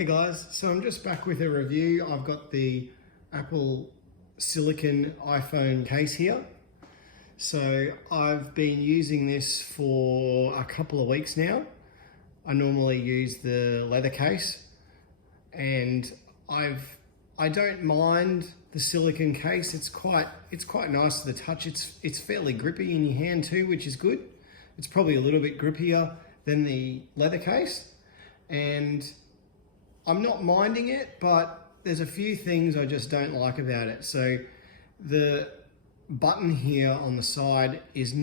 Hey guys, so I'm just back with a review. I've got the Apple Silicone iPhone case here. So I've been using this for a couple of weeks now. I normally use the leather case and I don't mind the silicone case. It's quite nice to the touch. It's fairly grippy in your hand too, which is good. It's probably a little bit grippier than the leather case, and I'm not minding it, but there's a few things I just don't like about it. So the button here on the side is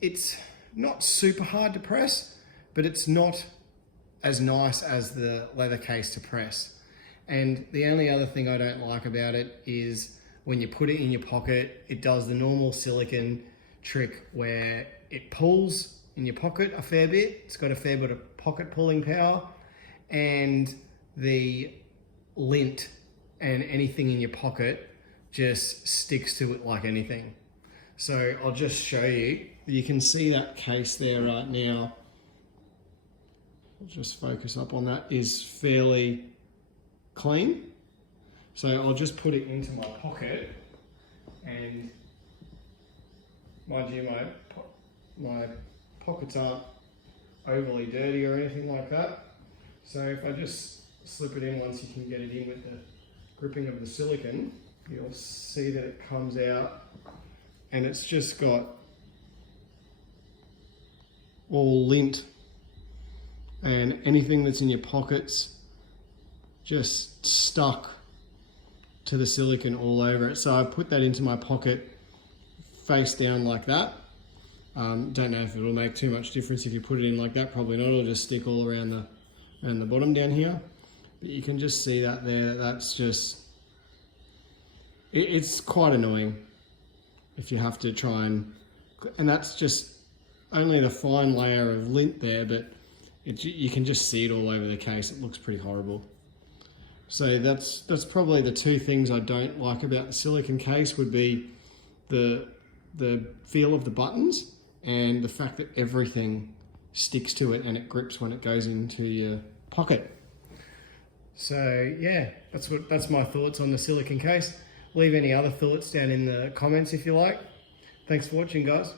it's not super hard to press, but it's not as nice as the leather case to press. And the only other thing I don't like about it is when you put it in your pocket, it does the normal silicone trick where it pulls in your pocket a fair bit. It's got a fair bit of pocket pulling power, and the lint and anything in your pocket just sticks to it like anything. So I'll just show you. You can see that case there right now. I'll just focus up on that, is fairly clean. So I'll just put it into my pocket, and mind you, my pockets aren't overly dirty or anything like that. So if I just slip it in, once you can get it in with the gripping of the silicone, you'll see that it comes out and it's just got all lint, and anything that's in your pockets just stuck to the silicone all over it. So I put that into my pocket face down like that. Don't know if it'll make too much difference if you put it in like that, probably not. It'll just stick all around the bottom down here. But you can just see that there. That's just, it's quite annoying if you have to try and that's just only the fine layer of lint there, but you can just see it all over the case. It looks pretty horrible. So that's probably the two things I don't like about the silicone case, would be the feel of the buttons and the fact that everything sticks to it and it grips when it goes into your pocket. So yeah, that's my thoughts on the silicone case. Leave any other thoughts down in the comments if you like. Thanks for watching, guys.